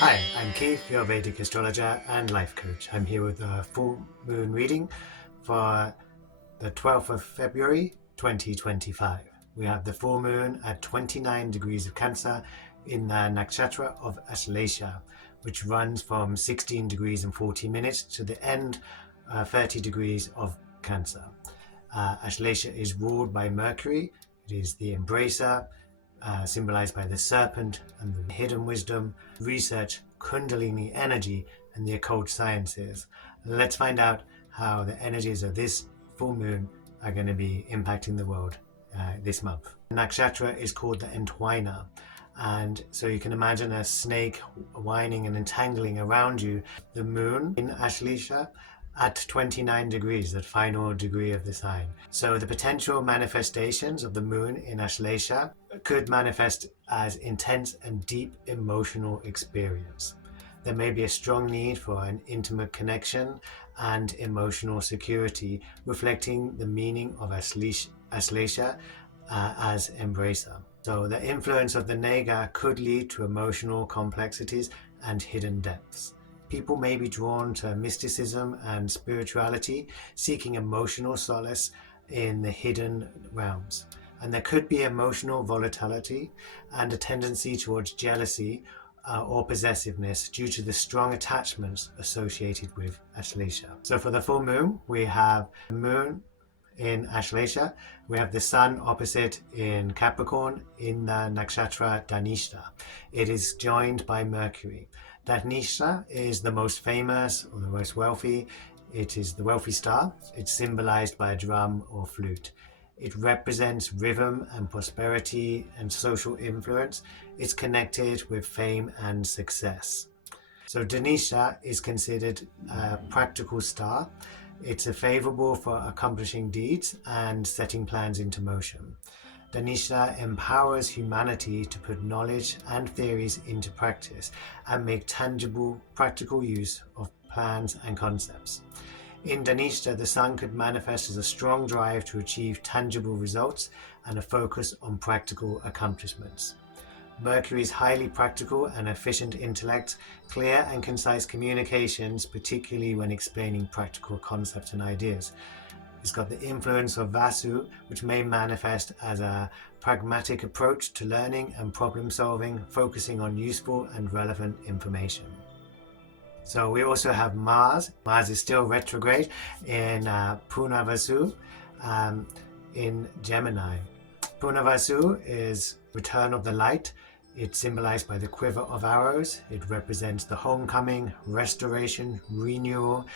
Hi, I'm Keith, your Vedic astrologer and life coach. I'm here with a full moon reading for the 12th of February 2025. We have the full moon at 29 degrees of Cancer in the Nakshatra of Ashlesha, which runs from 16 degrees and 40 minutes to the end 30 degrees of Cancer. Ashlesha is ruled by Mercury. It is the embracer, symbolized by the serpent and the hidden wisdom, research, Kundalini energy, and the occult sciences. Let's find out how the energies of this full moon are going to be impacting the world this month. The nakshatra is called the Entwiner, and so you can imagine a snake winding and entangling around you. The moon in Ashlesha at 29 degrees, that final degree of the sign. So the potential manifestations of the moon in Ashlesha could manifest as intense and deep emotional experience. There may be a strong need for an intimate connection and emotional security, reflecting the meaning of Ashlesha as embracer. So the influence of the Naga could lead to emotional complexities and hidden depths. People may be drawn to mysticism and spirituality, seeking emotional solace in the hidden realms. And there could be emotional volatility and a tendency towards jealousy or possessiveness due to the strong attachments associated with Ashlesha. So for the full moon, we have the moon in Ashlesha, we have the sun opposite in Capricorn in the nakshatra Dhanishta. It is joined by Mercury. Dhanishta is the most famous or the most wealthy. It is the wealthy star. It's symbolized by a drum or flute. It represents rhythm and prosperity and social influence. It's connected with fame and success. So Dhanishta is considered a practical star. It's favorable for accomplishing deeds and setting plans into motion. Dhanishta empowers humanity to put knowledge and theories into practice and make tangible, practical use of plans and concepts. In Dhanishta, the sun could manifest as a strong drive to achieve tangible results and a focus on practical accomplishments. Mercury's highly practical and efficient intellect, clear and concise communications, particularly when explaining practical concepts and ideas. It's got the influence of Vasu, which may manifest as a pragmatic approach to learning and problem solving, focusing on useful and relevant information. So we also have Mars. Mars is still retrograde in Purva in Gemini. Purva is return of the light. It's symbolized by the quiver of arrows. It represents the homecoming, restoration, renewal.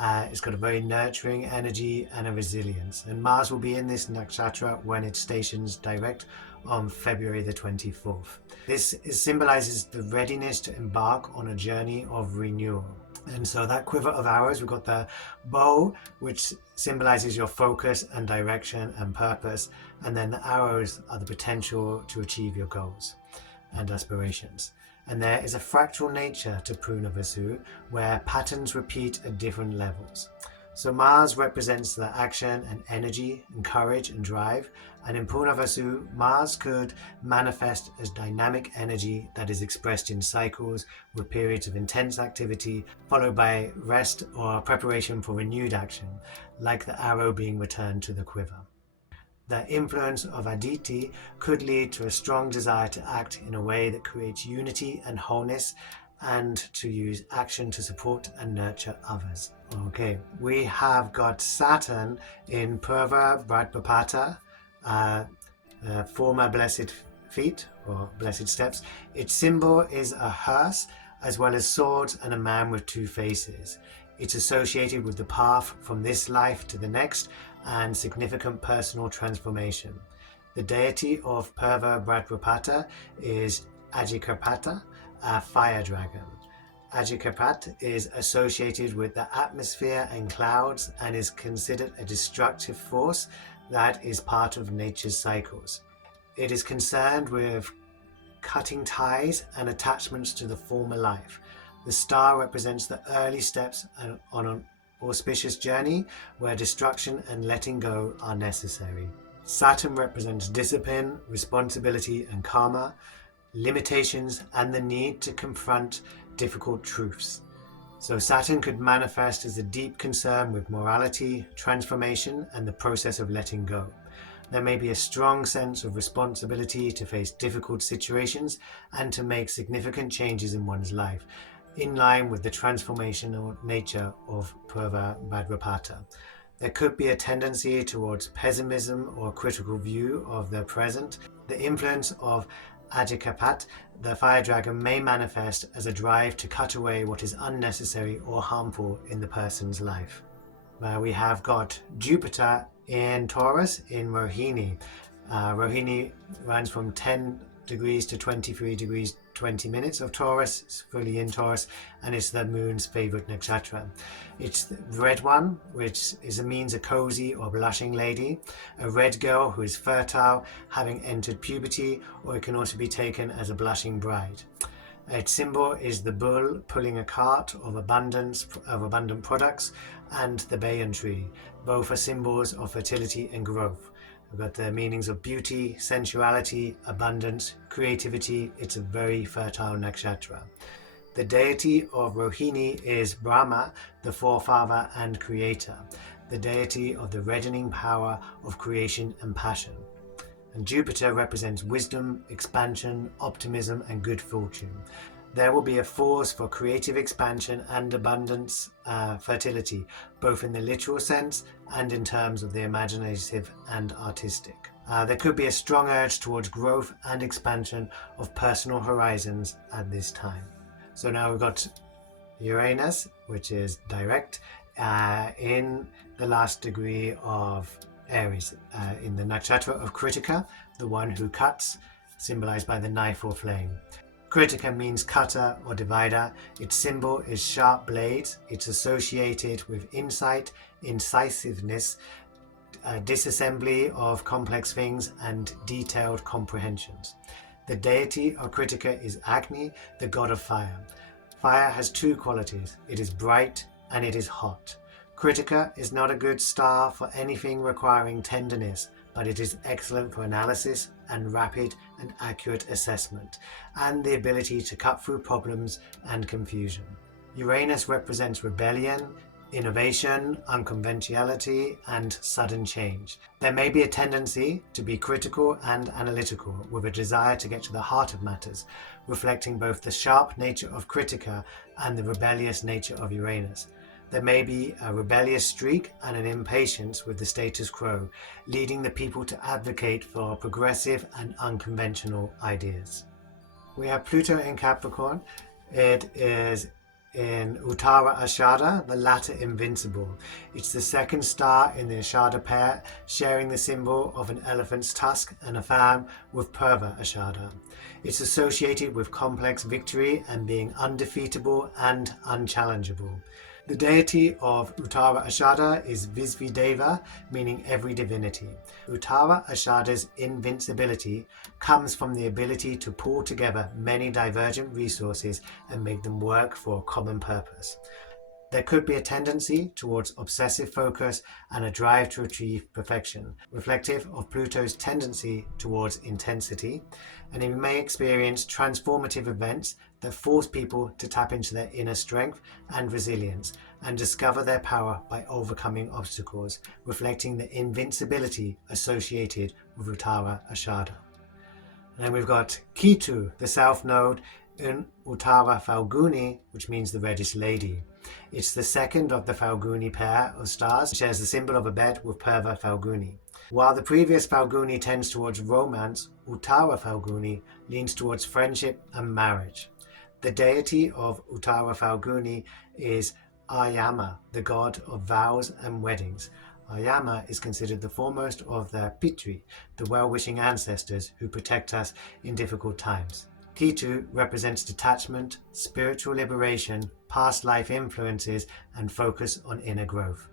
It's got a very nurturing energy and a resilience. And Mars will be in this nakshatra when it stations direct on February the 24th. This symbolizes the readiness to embark on a journey of renewal. And so that quiver of arrows, we've got the bow, which symbolizes your focus and direction and purpose. And then the arrows are the potential to achieve your goals and aspirations. And there is a fractal nature to Purva, where patterns repeat at different levels. So Mars represents the action and energy and courage and drive. And in Purva, Mars could manifest as dynamic energy that is expressed in cycles with periods of intense activity, followed by rest or preparation for renewed action, like the arrow being returned to the quiver. The influence of Aditi could lead to a strong desire to act in a way that creates unity and wholeness, and to use action to support and nurture others. Okay, we have got Saturn in Purva Bhadrapada, former blessed feet or blessed steps. Its symbol is a hearse, as well as swords and a man with two faces. It's associated with the path from this life to the next and significant personal transformation. The deity of Purva Bhadrapada is Ajikapata, a fire dragon. Ajikapat is associated with the atmosphere and clouds and is considered a destructive force that is part of nature's cycles. It is concerned with cutting ties and attachments to the former life. The star represents the early steps on an auspicious journey where destruction and letting go are necessary. Saturn represents discipline, responsibility and karma, limitations and the need to confront difficult truths. So Saturn could manifest as a deep concern with morality, transformation and the process of letting go. There may be a strong sense of responsibility to face difficult situations and to make significant changes in one's life, in line with the transformational nature of Purva Bhadrapada. There could be a tendency towards pessimism or critical view of the present. The influence of Ajikapat, the fire dragon, may manifest as a drive to cut away what is unnecessary or harmful in the person's life. We have got Jupiter in Taurus in Rohini. Rohini runs from 10 degrees to 23 degrees 20 minutes of Taurus. It's fully in Taurus and it's the moon's favorite nakshatra. It's the red one, which means a cozy or blushing lady, a red girl who is fertile, having entered puberty, or it can also be taken as a blushing bride. Its symbol is the bull pulling a cart of abundant products, and the banyan tree. Both are symbols of fertility and growth. We've got the meanings of beauty, sensuality, abundance, creativity. It's a very fertile nakshatra. The deity of Rohini is Brahma, the forefather and creator, the deity of the reddening power of creation and passion. And Jupiter represents wisdom, expansion, optimism, and good fortune. There will be a force for creative expansion and abundance, fertility, both in the literal sense and in terms of the imaginative and artistic. There could be a strong urge towards growth and expansion of personal horizons at this time. So now we've got Uranus, which is direct, in the last degree of Aries, in the nakshatra of Kritika, the one who cuts, symbolized by the knife or flame. Kritika means cutter or divider. Its symbol is sharp blades. It's associated with insight, incisiveness, disassembly of complex things, and detailed comprehensions. The deity of Kritika is Agni, the god of fire. Fire has two qualities. It is bright and it is hot. Kritika is not a good star for anything requiring tenderness, but it is excellent for analysis and rapid and accurate assessment, and the ability to cut through problems and confusion. Uranus represents rebellion, innovation, unconventionality, and sudden change. There may be a tendency to be critical and analytical, with a desire to get to the heart of matters, reflecting both the sharp nature of Kritika and the rebellious nature of Uranus. There may be a rebellious streak and an impatience with the status quo, leading the people to advocate for progressive and unconventional ideas. We have Pluto in Capricorn. It is in Uttara Ashadha, the latter invincible. It's the second star in the Ashadha pair, sharing the symbol of an elephant's tusk and a fan with Purva Ashadha. It's associated with complex victory and being undefeatable and unchallengeable. The deity of Uttara Ashadha is Visvideva, meaning every divinity. Uttara Ashadha's invincibility comes from the ability to pull together many divergent resources and make them work for a common purpose. There could be a tendency towards obsessive focus and a drive to achieve perfection, reflective of Pluto's tendency towards intensity, and you may experience transformative events that force people to tap into their inner strength and resilience and discover their power by overcoming obstacles, reflecting the invincibility associated with Uttara Ashadha. And then we've got Ketu, the south node, in Uttara Falguni, which means the reddish lady. It's the second of the Falguni pair of stars, which shares the symbol of a bed with Purva Falguni. While the previous Falguni tends towards romance, Uttara Falguni leans towards friendship and marriage. The deity of Uttara Falguni is Ayama, the god of vows and weddings. Ayama is considered the foremost of the Pitri, the well-wishing ancestors who protect us in difficult times. Ketu represents detachment, spiritual liberation, past life influences, and focus on inner growth.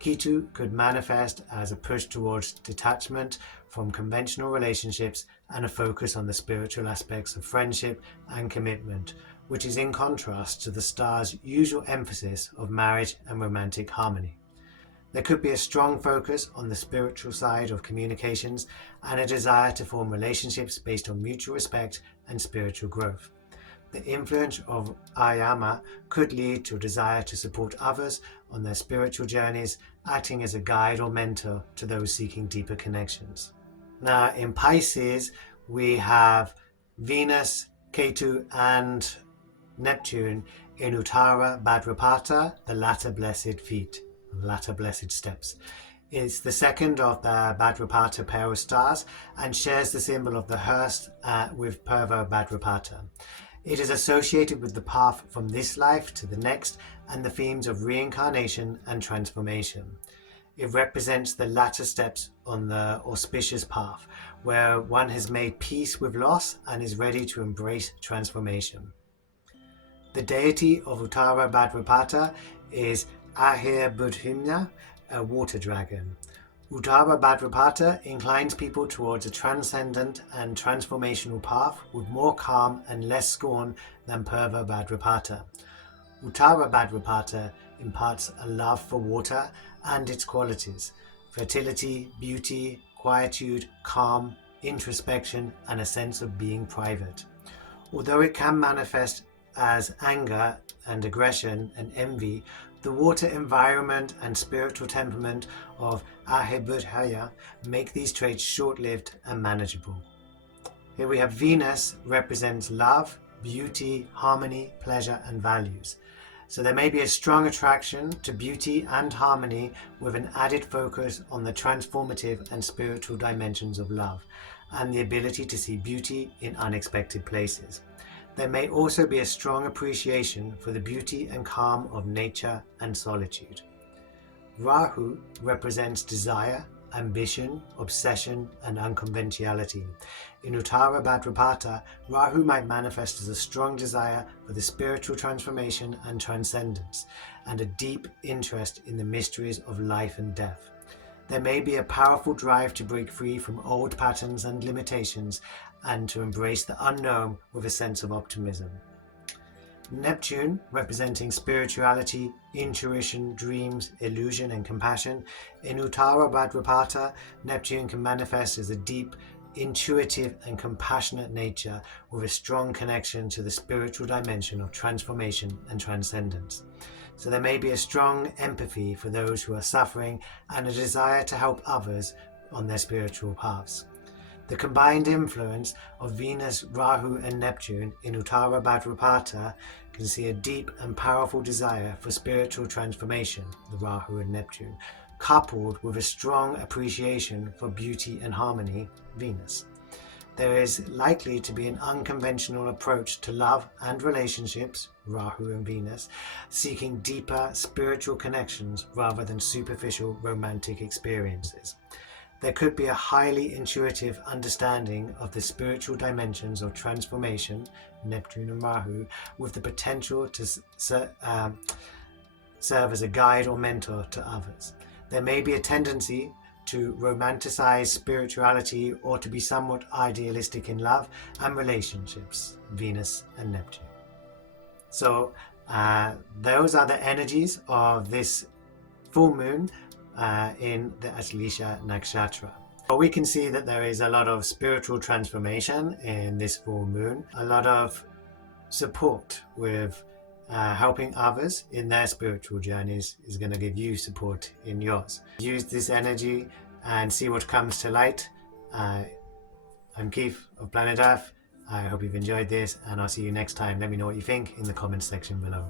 Ketu could manifest as a push towards detachment from conventional relationships and a focus on the spiritual aspects of friendship and commitment, which is in contrast to the star's usual emphasis of marriage and romantic harmony. There could be a strong focus on the spiritual side of communications and a desire to form relationships based on mutual respect and spiritual growth. The influence of Ayama could lead to a desire to support others on their spiritual journeys, acting as a guide or mentor to those seeking deeper connections. Now, in Pisces, we have Venus, Ketu, and Neptune in Uttara Bhadrapada, the latter blessed feet, latter blessed steps. It's the second of the Bhadrapada pair of stars and shares the symbol of the hearse with Purva Bhadrapada. It is associated with the path from this life to the next and the themes of reincarnation and transformation. It represents the latter steps on the auspicious path, where one has made peace with loss and is ready to embrace transformation. The deity of Uttara Bhadrapada is Ahirbudhimna, a water dragon. Uttara Bhadrapada inclines people towards a transcendent and transformational path with more calm and less scorn than Purva Bhadrapada. Uttara Bhadrapada imparts a love for water and its qualities: fertility, beauty, quietude, calm, introspection, and a sense of being private. Although it can manifest as anger and aggression and envy, the water environment and spiritual temperament of Ahibudhaya make these traits short-lived and manageable. Here we have Venus represents love, beauty, harmony, pleasure, and values. So there may be a strong attraction to beauty and harmony with an added focus on the transformative and spiritual dimensions of love and the ability to see beauty in unexpected places. There may also be a strong appreciation for the beauty and calm of nature and solitude. Rahu represents desire, ambition, obsession, and unconventionality. In Uttara Bhadrapada, Rahu might manifest as a strong desire for the spiritual transformation and transcendence, and a deep interest in the mysteries of life and death. There may be a powerful drive to break free from old patterns and limitations and to embrace the unknown with a sense of optimism. Neptune, representing spirituality, intuition, dreams, illusion, and compassion. In Uttara Bhadrapada, Neptune can manifest as a deep, intuitive, and compassionate nature with a strong connection to the spiritual dimension of transformation and transcendence. So there may be a strong empathy for those who are suffering and a desire to help others on their spiritual paths. The combined influence of Venus, Rahu, and Neptune in Uttara Bhadrapada can see a deep and powerful desire for spiritual transformation, the Rahu and Neptune, coupled with a strong appreciation for beauty and harmony, Venus. There is likely to be an unconventional approach to love and relationships, Rahu and Venus, seeking deeper spiritual connections rather than superficial romantic experiences. There could be a highly intuitive understanding of the spiritual dimensions of transformation, Neptune and Rahu, with the potential to serve as a guide or mentor to others. There may be a tendency to romanticize spirituality or to be somewhat idealistic in love and relationships, Venus and Neptune. So those are the energies of this full moon in the Ashlesha Nakshatra. But we can see that there is a lot of spiritual transformation in this full moon, a lot of support with helping others in their spiritual journeys is going to give you support in yours. Use this energy and see what comes to light. I'm Keith of Planet Earth. I hope you've enjoyed this, and I'll see you next time. Let me know what you think in the comments section below.